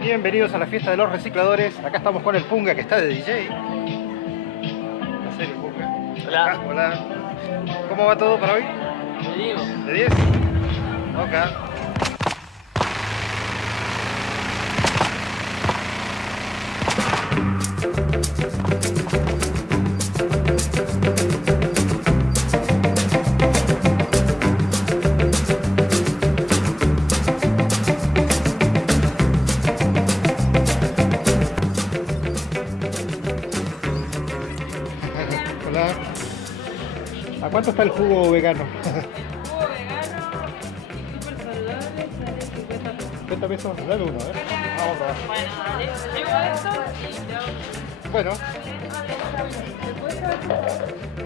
Bienvenidos a la fiesta de los recicladores. Acá estamos con el Punga que está de DJ. ¿En serio, Punga? Hola. Ah, hola. ¿Cómo va todo para hoy? Te digo. ¿De 10? Ok. Hola. ¿A cuánto está el jugo vegano? Jugo vegano y súper saludable sale 50 pesos. 50 pesos, dame uno, Vamos a probar. Bueno, dale. Llevo esto y te hago. Bueno, ¿Después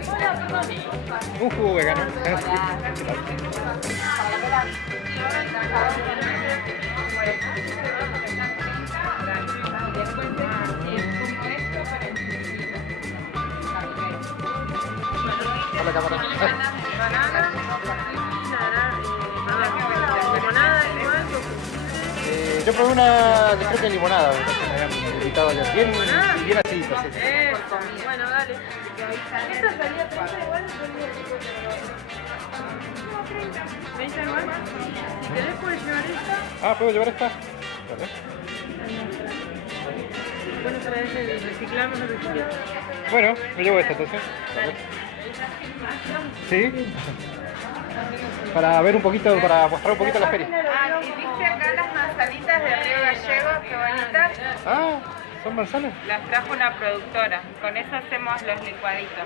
Hola, perdón. un jugo vegano. A la cámara. Limonada igual. Yo probé una, creo que limonada, que me habían invitado ayer. Bien acidita, sí. Eso. Bueno, dale. Esta salía 30 igual. 30 igual. Si querés puedes llevar esta. Ah, ¿puedo llevar esta? Vale. Bueno, para ese reciclamos el reciclado. Bueno, me llevo esta entonces. Vale. Sí. Para ver un poquito, para mostrar un poquito la feria. Ah, y viste acá las manzanitas de Río Gallego, qué bonitas. Ah, ¿son manzanas? Las trajo una productora, con eso hacemos los licuaditos.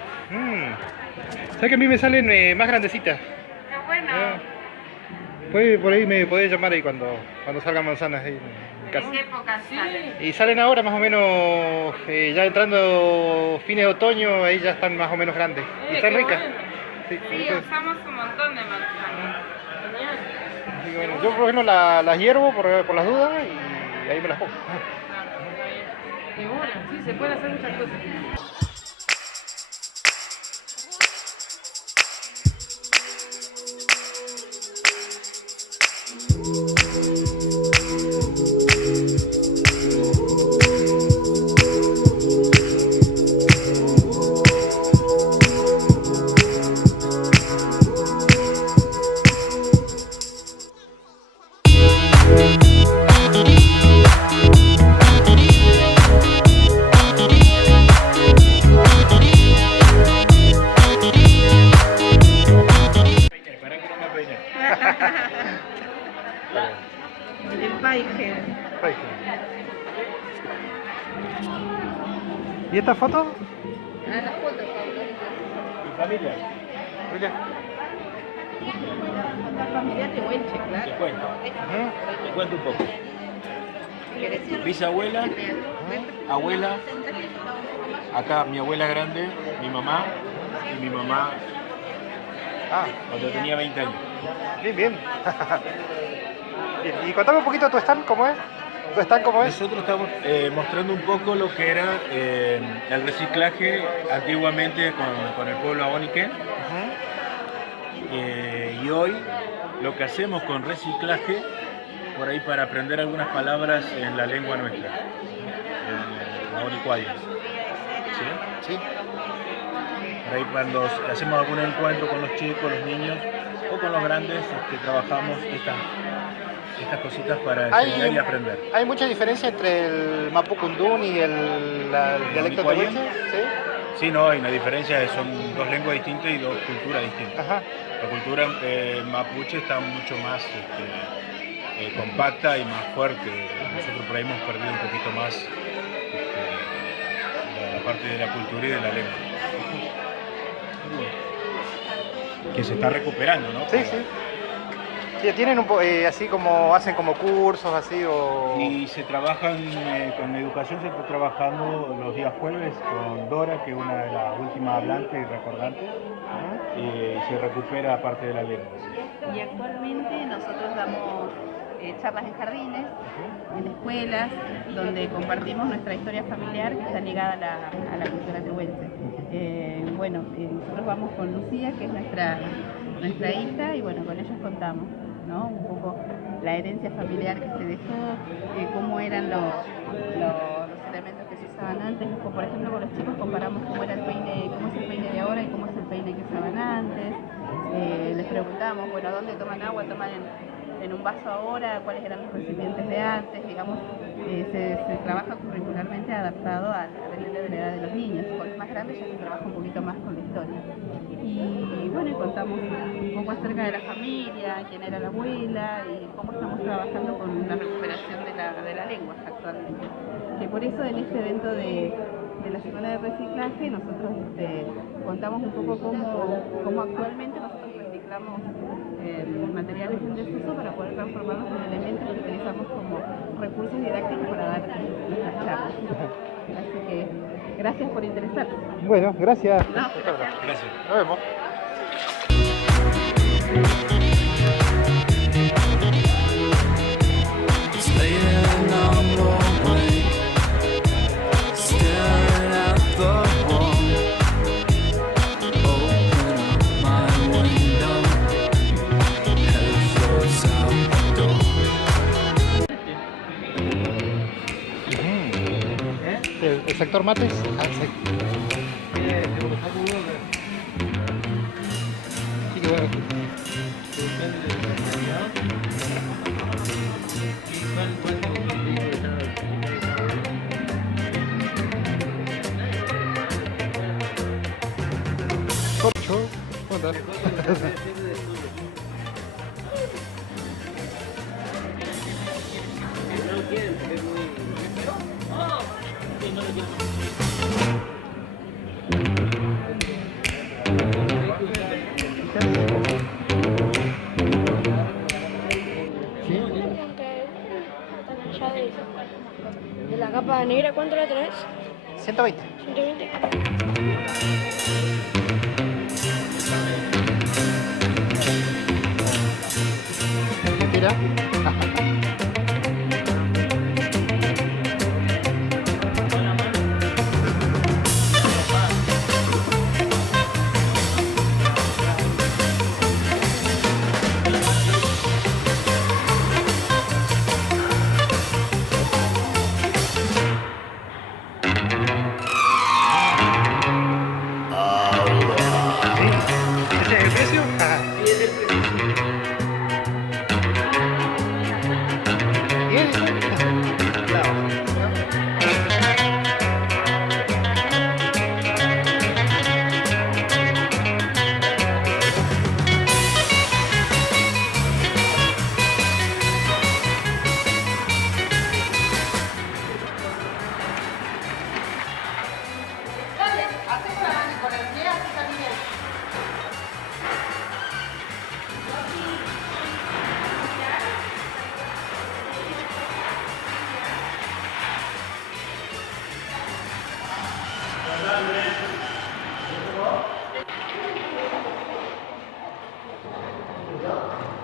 ¿Sabes que a mí me salen más grandecitas? Qué bueno. Por ahí me podés llamar ahí cuando salgan manzanas ahí en casa. ¿En qué época salen? Y salen ahora más o menos, ya entrando fines de otoño, ahí ya están más o menos grandes. Y están qué ricas. bueno. Sí, Sí, entonces, usamos un montón de manzanas. Genial. así que bueno, yo por ejemplo las hiervo por las dudas y ahí me las pongo. Y bueno, sí, se pueden hacer muchas cosas. Para que no me peine. El paige. ¿Y esta foto? Ah, las fotos, Mi familia. Familia. La familia de Huelche, claro. Te cuento, Ujú. te cuento un poco. Bisabuela, abuela, acá mi abuela grande, mi mamá y mi mamá Ah, cuando tenía 20 años. bien, bien. Bien. Y contame un poquito tu stand, ¿cómo es? ¿Tu stand cómo es? Nosotros estamos mostrando un poco lo que era el reciclaje antiguamente con el pueblo aboniquén. Ujú. Y hoy lo que hacemos con reciclaje, por ahí para aprender algunas palabras en la lengua nuestra, en abonicuaya. ¿Sí? Sí. Por ahí cuando hacemos algún encuentro con los chicos, los niños o con los grandes, trabajamos estas cositas para enseñar y aprender. ¿Hay mucha diferencia entre el Mapudungun y el dialecto Abonicuaya? tehuelche? Sí. Sí, no, hay una diferencia, son dos lenguas distintas y dos culturas distintas. Ajá. La cultura mapuche está mucho más compacta y más fuerte. Nosotros por ahí hemos perdido un poquito más la parte de la cultura y de la lengua. Que se está recuperando, ¿no? Sí, sí. Sí, tienen así como, hacen como cursos así o... Y se trabajan, con educación se está trabajando los días jueves con Dora, que es una de las últimas hablantes y recordantes, y se recupera parte de la lengua. Y actualmente nosotros damos charlas en jardines, en escuelas, donde compartimos nuestra historia familiar que está ligada a la cultura tehuelche. Nosotros vamos con Lucía, que es nuestra hija, y bueno, con ellos contamos. ¿no? Un poco la herencia familiar que se dejó, cómo eran los elementos que se usaban antes. Por ejemplo, con los chicos comparamos cómo era el peine, cómo es el peine de ahora y cómo es el peine que usaban antes. Les preguntamos, bueno, ¿dónde toman agua? ¿Toman en un vaso ahora? ¿Cuáles eran los recipientes de antes? Digamos, se trabaja curricularmente adaptado a la edad de los niños. Con los más grandes ya se trabaja un poquito más con la historia. Y bueno, contamos un poco acerca de la familia, quién era la abuela y cómo estamos trabajando con la recuperación de la lengua actualmente. Que por eso en este evento de la Semana de Reciclaje nosotros contamos un poco cómo actualmente nosotros reciclamos materiales en desuso para poder transformarlos en elementos que utilizamos como recursos didácticos para dar nuestras charlas. Así que gracias por interesarse. Bueno, gracias. No, gracias. Gracias. Nos vemos. Just laying on Broadway, staring at the wall. Open up my window, head flows out the door. ¿El sector mates? Ah, sí. Sí, que bueno. Corcho, ¿cómo estás? De la capa negra, ¿cuánto la tenés? 120. 120. Mira. ¿Ese es el precio? Ajá. ¿Bien?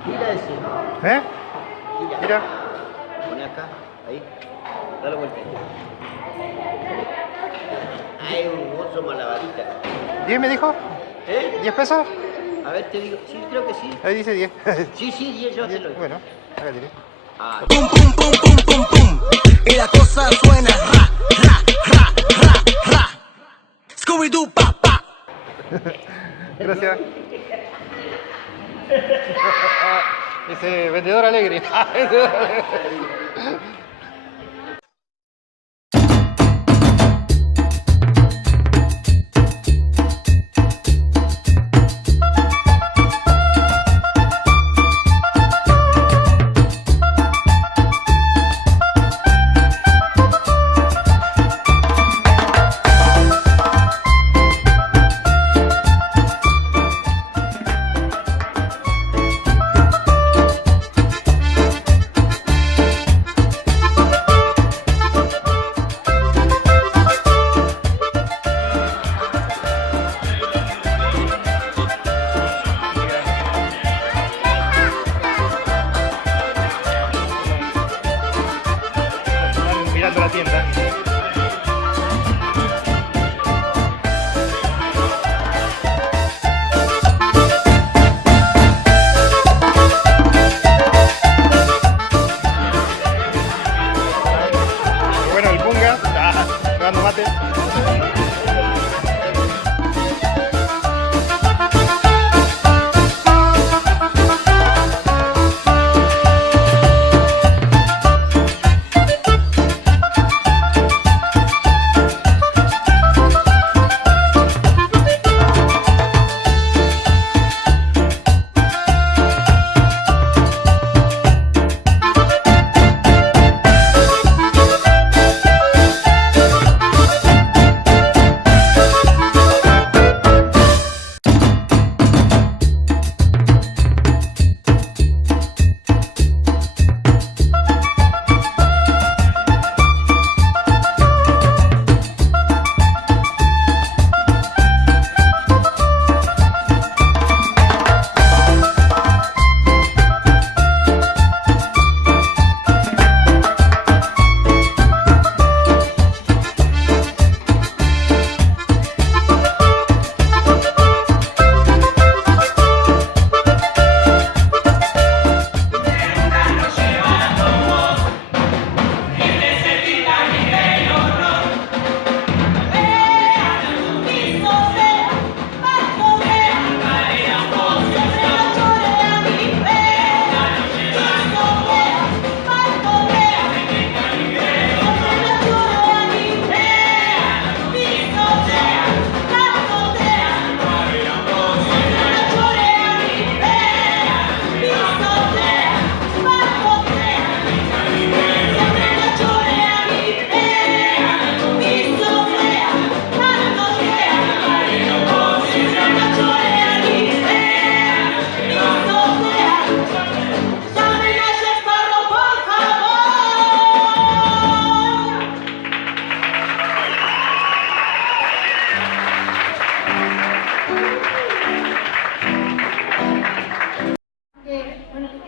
Mira ese. ¿Eh? Mira. Pone acá, ahí. Dale vuelta. Hay un oso malabarista. ¿10 me dijo? ¿Eh? ¿10 pesos? A ver, te digo. Sí, creo que sí. Ahí dice 10. Sí, 10 yo te lo digo. Bueno, acá tiene. Ah, Pum pum pum pum pum pum. Y la cosa suena ra ra ra ra ra. Scooby Doo pa pa. Gracias. Ese vendedor alegre.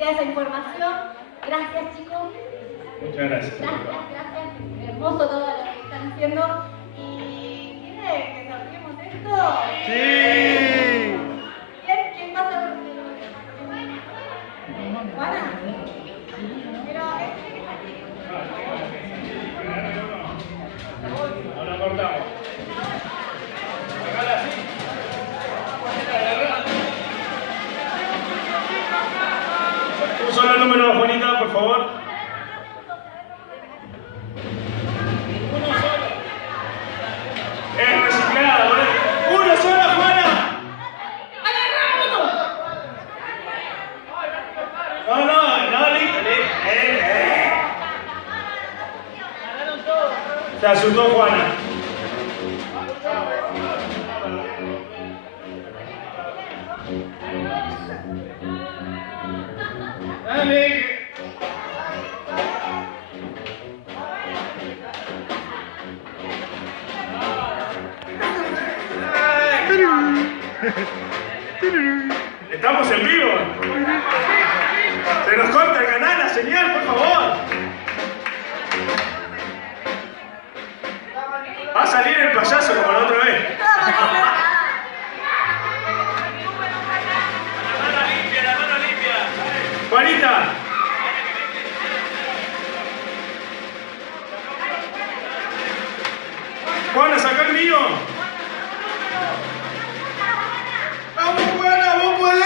queda esa información. Gracias, chicos. Muchas gracias. Gracias. Hermoso todo lo que están haciendo. ¿Y quiere que sorteemos esto? Sí. ¿Quién va a ser? ¿Juana? Pero Ahora cortamos. Dejala así. Un solo número, Juanita, por favor. Uno solo. Es reciclada, ¿vale? ¡Uno solo, Juana! No, listo. Se asustó Juana. Dale. Estamos en vivo. Se nos corta el canal, la señal, por favor. Va a salir el payaso como la otra vez. La mano limpia. Juanita. Juana, saca el mío. Vamos, Juana, vos podés.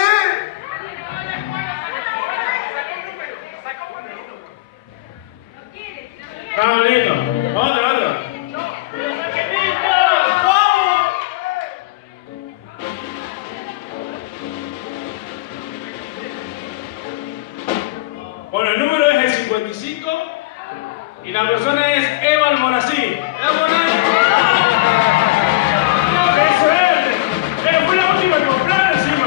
Está bonito. Otro. Bueno, el número es el 55 y la persona es Eva Almonací. ¡Eva Almonací! ¡Qué suerte! Fue la última que compraron encima.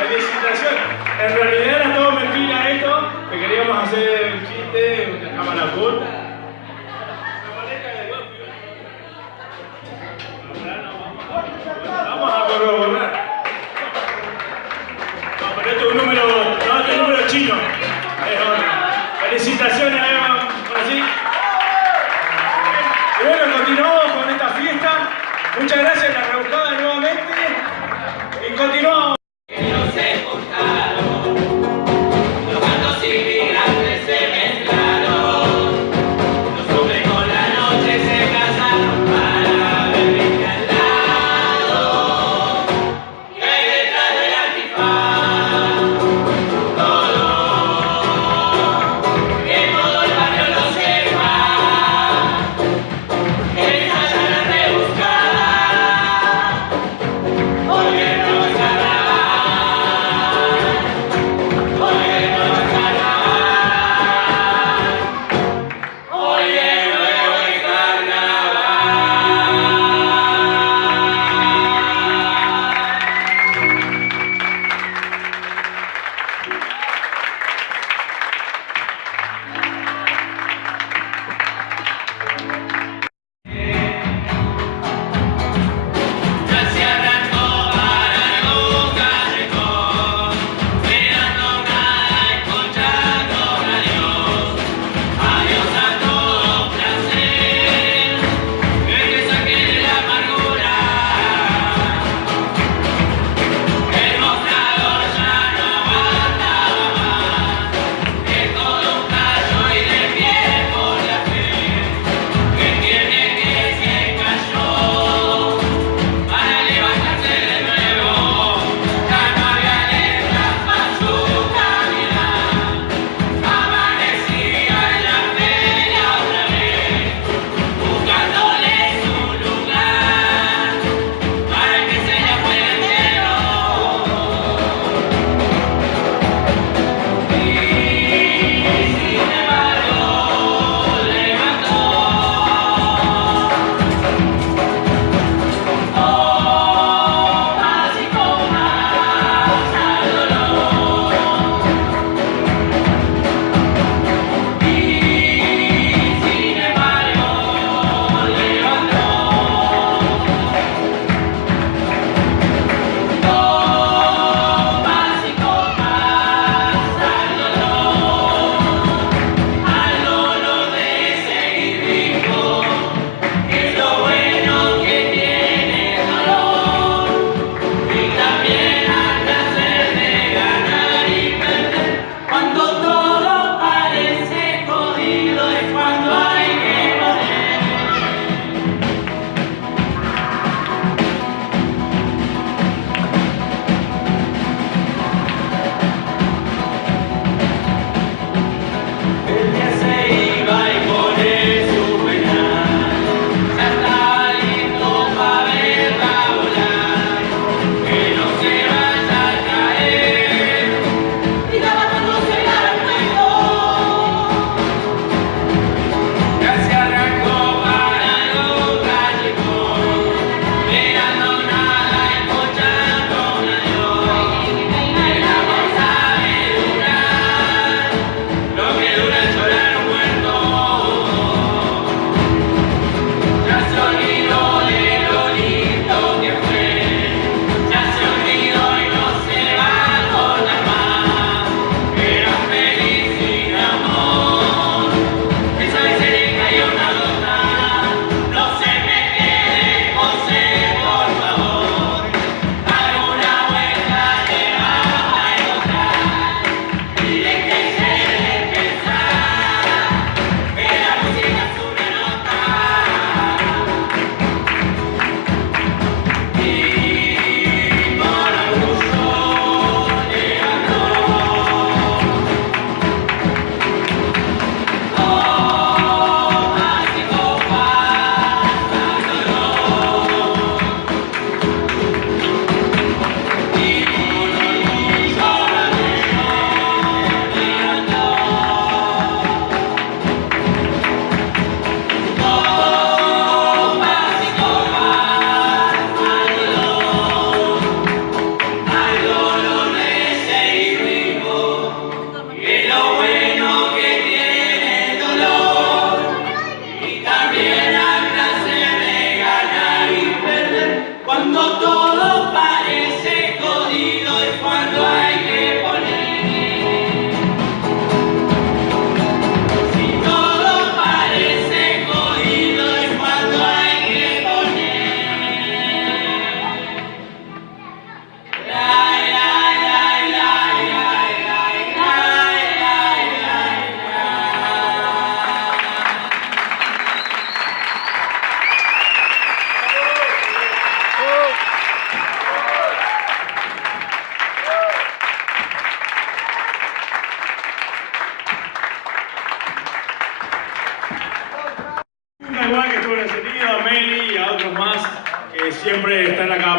¡Felicitaciones! En realidad era todo mentira esto, que queríamos hacer un chiste, una cámara full. Vamos a corroborar. Pero esto es un número, chino. Felicitaciones, Eva. Así. Y bueno, continuamos con esta fiesta. Muchas gracias, La Rebuscada nuevamente. Y continuamos.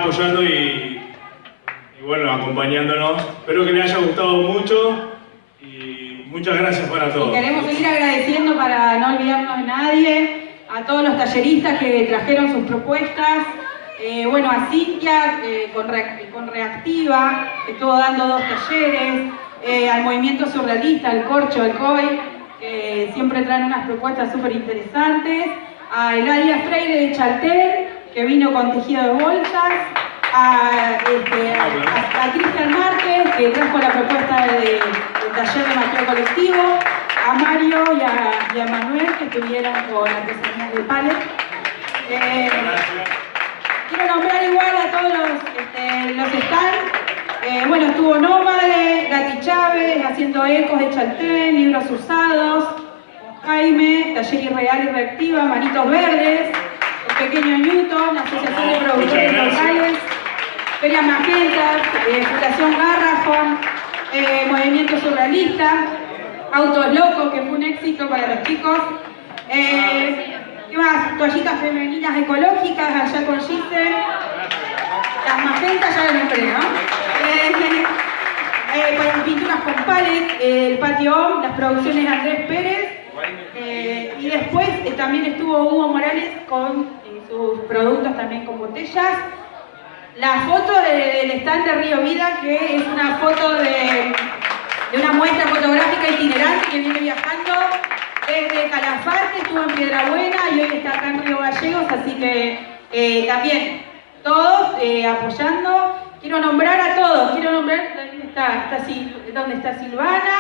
apoyando y bueno, acompañándonos. Espero que les haya gustado mucho y muchas gracias para todos. Y queremos seguir agradeciendo, para no olvidarnos de nadie, a todos los talleristas que trajeron sus propuestas. Bueno, a Cintia con Reactiva, que estuvo dando 2 talleres, al Movimiento Surrealista, al Corcho, al COI, que siempre traen unas propuestas súper interesantes, a Eladia Freire de Chaltel, que vino con tejido de bolsas, a Cristian Márquez, que trajo la propuesta del taller de maquillo colectivo, a Mario y a Manuel, que estuvieron con artesanías de palet. Quiero nombrar igual a todos los stands. Bueno, estuvo Nómade, Gati Chávez, haciendo ecos de Chaltén, libros usados, Jaime, Taller Irreal y Reactiva, Manitos Verdes, El Pequeño Newton, Asociación de Productores Locales, Feria Magenta, Fundación Garrafón, Movimiento Surrealista, Autos Locos, que fue un éxito para los chicos. ¿Qué más? Toallitas femeninas ecológicas, allá con Giselle. Las magentas ya las nombré, ¿no? Pinturas con palet, el patio OM, las producciones de Andrés Pérez. Y después también estuvo Hugo Morales con sus productos también con botellas. La foto del stand de Río Vida, que es una foto de una muestra fotográfica itinerante que viene viajando desde Calafate, estuvo en Piedrabuena y hoy está acá en Río Gallegos, así que también todos apoyando. Quiero nombrar a todos, ¿dónde está Silvana?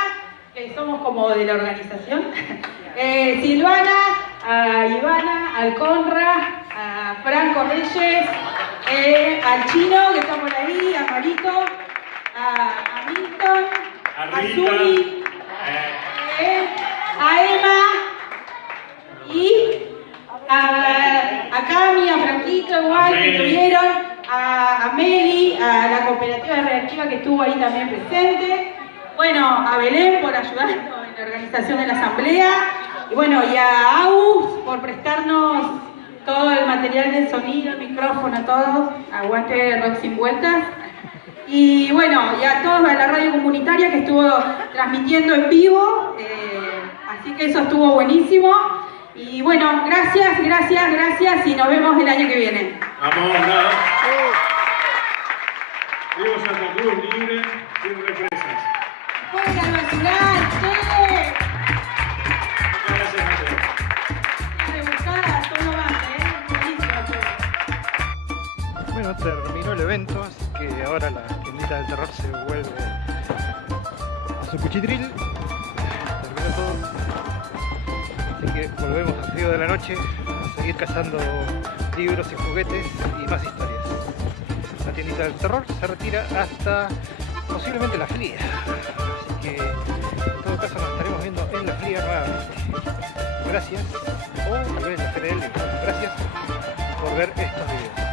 Que somos como de la organización. Silvana, a Ivana, al Conra, a Franco Reyes, al Chino que está por ahí, a Marito, a Milton, a Zuli, a Emma y a Cami, a Franquito igual, que estuvieron, a Meli, a la cooperativa reactiva que estuvo ahí también presente, bueno, a Belén por ayudarnos en la organización de la asamblea, y bueno, y a AUS por prestarnos todo el material del sonido, el micrófono, todo. Aguante Rock Sin Vueltas. Y bueno, y a todos, a la radio comunitaria que estuvo transmitiendo en vivo, así que eso estuvo buenísimo. Y bueno, gracias y nos vemos el año que viene. Vamos, nada. Vivo Santa Cruz, libre, sin represas. ¡Fuera al basural, che! Muchas gracias, Mateo. Rebujadas, todo más, buenísimo. Bueno, terminó el evento, así que ahora la tiendita del terror se vuelve a su cuchitril. Terminó todo. Así que volvemos al frío de la noche a seguir cazando libros y juguetes y más historias. La tiendita del terror se retira hasta posiblemente la Flia. Así que en todo caso nos estaremos viendo en la Flia nuevamente. Gracias, o tal vez en la Feria del Libro. Gracias por ver estos videos.